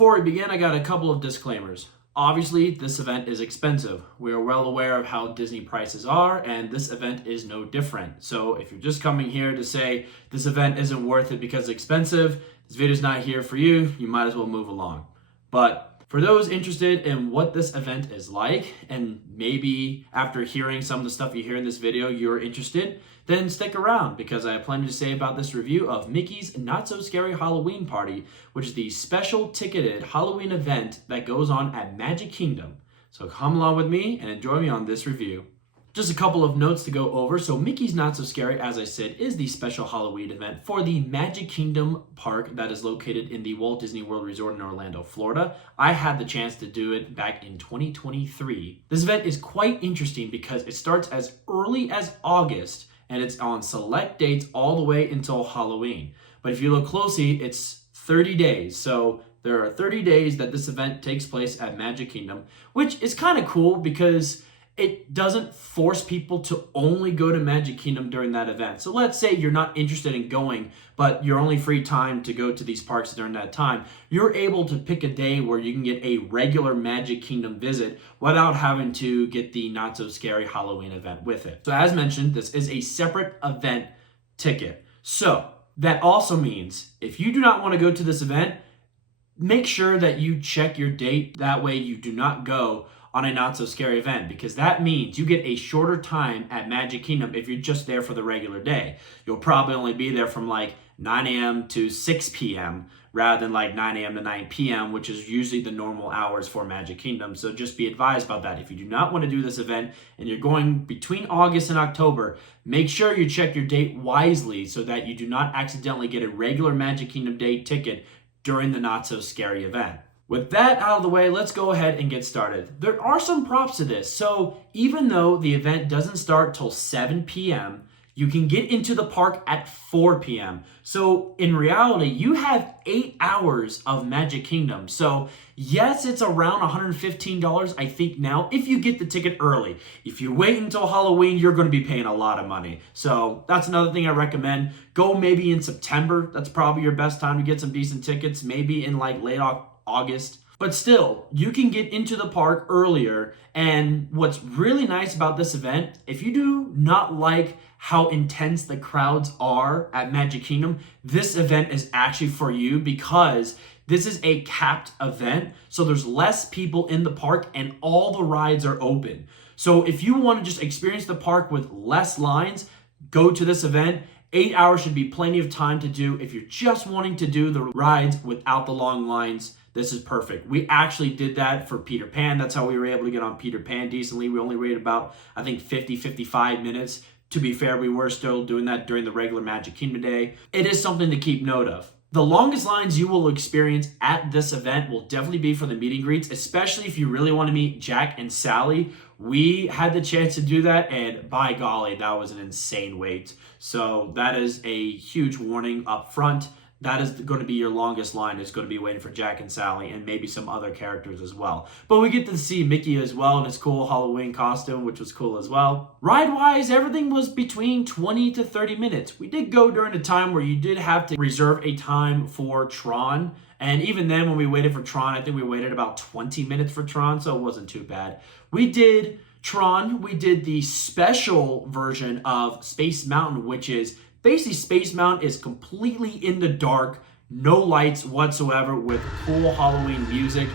Before we begin, I got a couple of disclaimers. Obviously, this event is expensive. We are well aware of how Disney prices are, and this event is no different. So if you're just coming here to say this event isn't worth it because it's expensive, this video's not here for you, you might as well move along. But for those interested in what this event is like, and maybe after hearing some of the stuff you hear in this video, you're interested, then stick around because I have plenty to say about this review of Mickey's Not So Scary Halloween Party, which is the special ticketed Halloween event that goes on at Magic Kingdom. So come along with me and enjoy me on this review. Just a couple of notes to go over. So Mickey's Not So Scary, as I said, is the special Halloween event for the Magic Kingdom park that is located in the Walt Disney World Resort in Orlando, Florida. I had the chance to do it back in 2023. This event is quite interesting because it starts as early as August and it's on select dates all the way until Halloween. But if you look closely, it's 30 days. So there are 30 days that this event takes place at Magic Kingdom, which is kind of cool because it doesn't force people to only go to Magic Kingdom during that event. So let's say you're not interested in going, but you're only free time to go to these parks during that time. You're able to pick a day where you can get a regular Magic Kingdom visit without having to get the Not So Scary Halloween event with it. So as mentioned, this is a separate event ticket. So that also means if you do not want to go to this event, make sure that you check your date. That way you do not go on a Not So Scary event, because that means you get a shorter time at Magic Kingdom if you're just there for the regular day. You'll probably only be there from like 9 a.m. to 6 p.m. rather than like 9 a.m. to 9 p.m., which is usually the normal hours for Magic Kingdom. So just be advised about that. If you do not want to do this event and you're going between August and October, make sure you check your date wisely so that you do not accidentally get a regular Magic Kingdom day ticket during the Not So Scary event. With that out of the way, let's go ahead and get started. There are some props to this. So even though the event doesn't start till 7 p.m., you can get into the park at 4 p.m. So in reality, you have 8 hours of Magic Kingdom. So yes, it's around $115, I think now, if you get the ticket early. If you wait until Halloween, you're going to be paying a lot of money. So that's another thing I recommend. Go maybe in September. That's probably your best time to get some decent tickets. Maybe in like late August. But still, you can get into the park earlier. And what's really nice about this event, if you do not like how intense the crowds are at Magic Kingdom, this event is actually for you because this is a capped event. So there's less people in the park and all the rides are open. So if you want to just experience the park with less lines, go to this event. 8 hours should be plenty of time to do. If you're just wanting to do the rides without the long lines, this is perfect. We actually did that for Peter Pan. That's how we were able to get on Peter Pan decently. We only waited about, I think, 55 minutes. To be fair, we were still doing that during the regular Magic Kingdom day. It is something to keep note of. The longest lines you will experience at this event will definitely be for the meet and greets, especially if you really want to meet Jack and Sally. We had the chance to do that, and by golly, that was an insane wait. So that is a huge warning up front. That is going to be your longest line. It's going to be waiting for Jack and Sally and maybe some other characters as well. But we get to see Mickey as well in his cool Halloween costume, which was cool as well. Ride-wise, everything was between 20 to 30 minutes. We did go during a time where you did have to reserve a time for Tron. And even then, when we waited for Tron, I think we waited about 20 minutes for Tron, so it wasn't too bad. We did Tron. We did the special version of Space Mountain, which is basically Space Mountain is completely in the dark, no lights whatsoever, with cool Halloween music.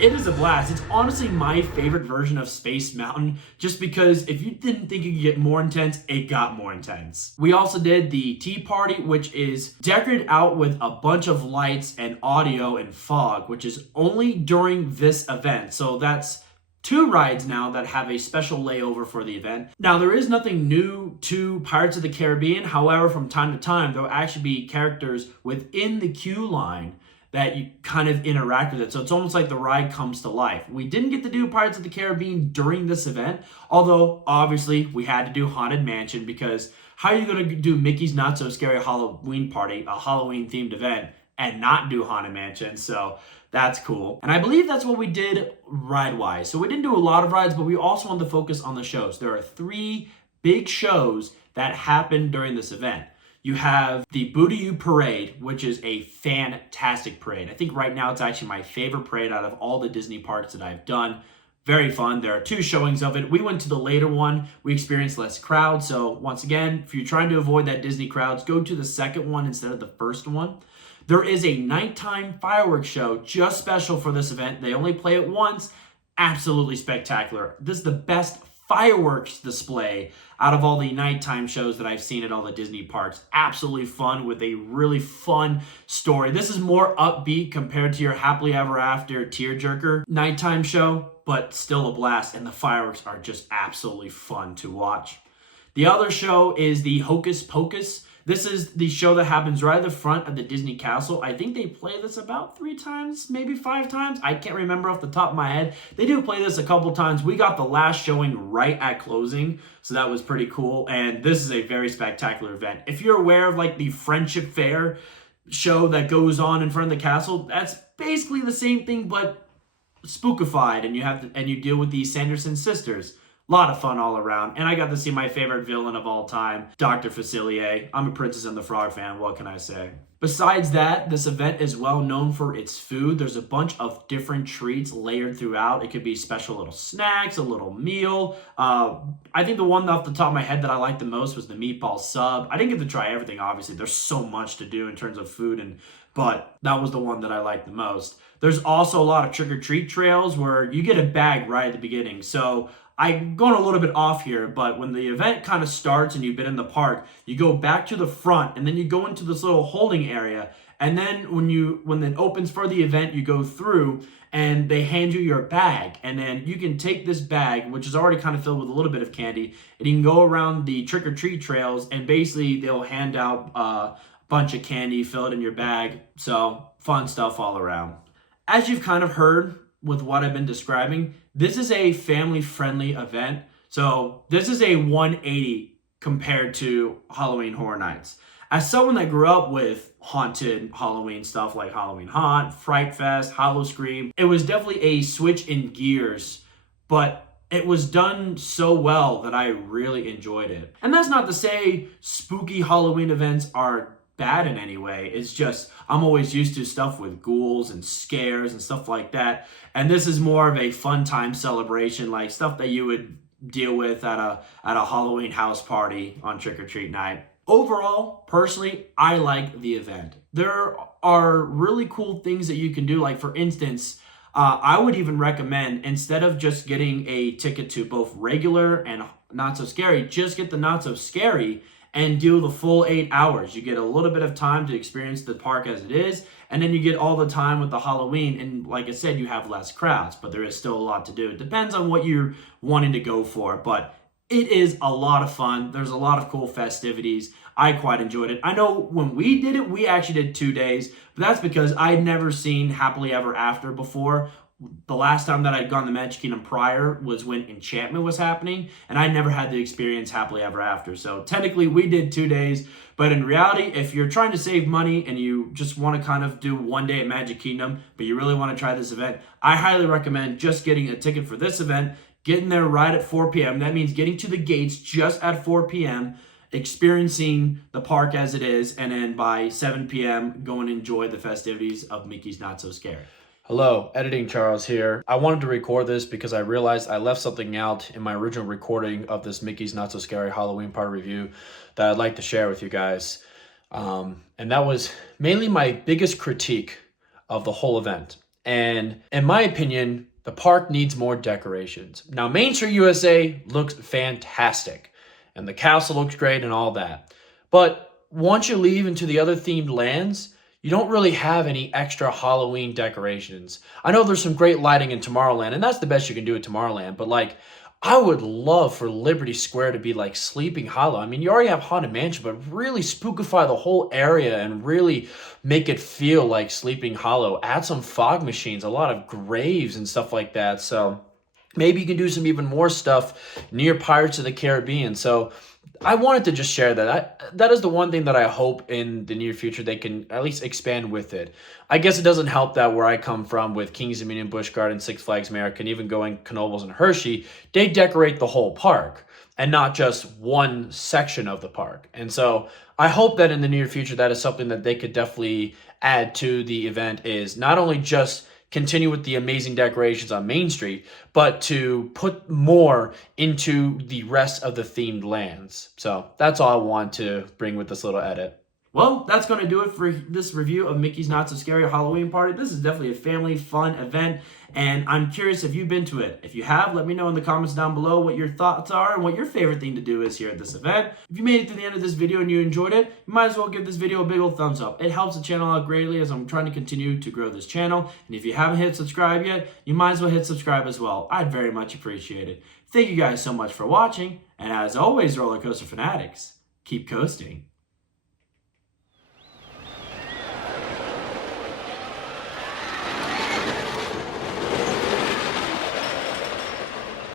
It is a blast. It's honestly my favorite version of Space Mountain, just because if you didn't think it could get more intense, it got more intense. We also did the Tea Party, which is decorated out with a bunch of lights and audio and fog, which is only during this event. So that's 2 rides now that have a special layover for the event. Now, there is nothing new to Pirates of the Caribbean. However, from time to time, there will actually be characters within the queue line that you kind of interact with it. So it's almost like the ride comes to life. We didn't get to do Pirates of the Caribbean during this event, although obviously we had to do Haunted Mansion, because how are you going to do Mickey's Not So Scary Halloween Party, a Halloween themed event, and not do Haunted Mansion? So that's cool. And I believe that's what we did ride-wise. So we didn't do a lot of rides, but we also wanted to focus on the shows. There are 3 big shows that happened during this event. You have the Booty-Oo Parade, which is a fantastic parade. I think right now it's actually my favorite parade out of all the Disney parks that I've done. Very fun. There are 2 showings of it. We went to the later one. We experienced less crowd. So once again, if you're trying to avoid that Disney crowds, go to the second one instead of the first one. There is a nighttime fireworks show just special for this event. They only play it once. Absolutely spectacular. This is the best fireworks display out of all the nighttime shows that I've seen at all the Disney parks. Absolutely fun with a really fun story. This is more upbeat compared to your Happily Ever After tearjerker nighttime show, but still a blast, and the fireworks are just absolutely fun to watch. The other show is the Hocus Pocus. This is the show that happens right at the front of the Disney Castle. I think they play this about 3 times, maybe 5 times. I can't remember off the top of my head. They do play this a couple times. We got the last showing right at closing, so that was pretty cool. And this is a very spectacular event. If you're aware of like the Friendship Fair show that goes on in front of the castle, that's basically the same thing, but spookified, and you deal with the Sanderson sisters. A lot of fun all around. And I got to see my favorite villain of all time, Dr. Facilier. I'm a Princess and the Frog fan, what can I say? Besides that, this event is well known for its food. There's a bunch of different treats layered throughout. It could be special little snacks, a little meal. I think the one off the top of my head that I liked the most was the meatball sub. I didn't get to try everything, obviously. There's so much to do in terms of food, but that was the one that I liked the most. There's also a lot of trick-or-treat trails where you get a bag right at the beginning. So I'm going a little bit off here, but when the event kind of starts and you've been in the park, you go back to the front and then you go into this little holding area. And then when it opens for the event, you go through and they hand you your bag. And then you can take this bag, which is already kind of filled with a little bit of candy, and you can go around the trick-or-treat trails and basically they'll hand out a bunch of candy, fill it in your bag. So fun stuff all around. As you've kind of heard with what I've been describing, this is a family-friendly event. So this is a 180 compared to Halloween Horror Nights. As someone that grew up with haunted Halloween stuff like Halloween Haunt, Fright Fest, Howl-O-Scream, it was definitely a switch in gears, but it was done so well that I really enjoyed it. And that's not to say spooky Halloween events are bad in any way. It's just I'm always used to stuff with ghouls and scares and stuff like that, and this is more of a fun time celebration, like stuff that you would deal with at a Halloween house party on trick-or-treat night. Overall, personally, I like the event. There are really cool things that you can do, like for instance, I would even recommend, instead of just getting a ticket to both regular and not so scary, just get the not so scary and do the full 8 hours. You get a little bit of time to experience the park as it is, and then you get all the time with the Halloween, and like I said, you have less crowds, but there is still a lot to do. It depends on what you're wanting to go for, but it is a lot of fun. There's a lot of cool festivities. I quite enjoyed it. I know when we did it, we actually did 2 days, but that's because I'd never seen Happily Ever After before. The last time that I'd gone to Magic Kingdom prior was when Enchantment was happening, and I never had to experience Happily Ever After. So technically we did 2 days, but in reality, if you're trying to save money and you just want to kind of do 1 day at Magic Kingdom, but you really want to try this event, I highly recommend just getting a ticket for this event, getting there right at 4 p.m. That means getting to the gates just at 4 p.m., experiencing the park as it is, and then by 7 p.m. go and enjoy the festivities of Mickey's Not So Scary. Hello, Editing Charles here. I wanted to record this because I realized I left something out in my original recording of this Mickey's Not So Scary Halloween Party review that I'd like to share with you guys. And that was mainly my biggest critique of the whole event. And in my opinion, the park needs more decorations. Now, Main Street USA looks fantastic, and the castle looks great and all that. But once you leave into the other themed lands, you don't really have any extra Halloween decorations. I know there's some great lighting in Tomorrowland, and that's the best you can do at Tomorrowland, but like, I would love for Liberty Square to be like Sleeping Hollow. I mean, you already have Haunted Mansion, but really spookify the whole area and really make it feel like Sleeping Hollow. Add some fog machines, a lot of graves and stuff like that. So maybe you can do some even more stuff near Pirates of the Caribbean. So I wanted to just share that. That is the one thing that I hope in the near future they can at least expand with it. I guess it doesn't help that where I come from with Kings Dominion, Busch Gardens, Six Flags America, and even going Knoebels and Hershey, they decorate the whole park. and not just one section of the park. And so I hope that in the near future, that is something that they could definitely add to the event, is not only just continue with the amazing decorations on Main Street, but to put more into the rest of the themed lands. So that's all I want to bring with this little edit. Well, that's going to do it for this review of Mickey's Not So Scary Halloween Party. This is definitely a family fun event, and I'm curious if you've been to it. If you have, let me know in the comments down below what your thoughts are and what your favorite thing to do is here at this event. If you made it to the end of this video and you enjoyed it, you might as well give this video a big old thumbs up. It helps the channel out greatly as I'm trying to continue to grow this channel. And if you haven't hit subscribe yet, you might as well hit subscribe as well. I'd very much appreciate it. Thank you guys so much for watching, and as always, roller coaster fanatics, keep coasting.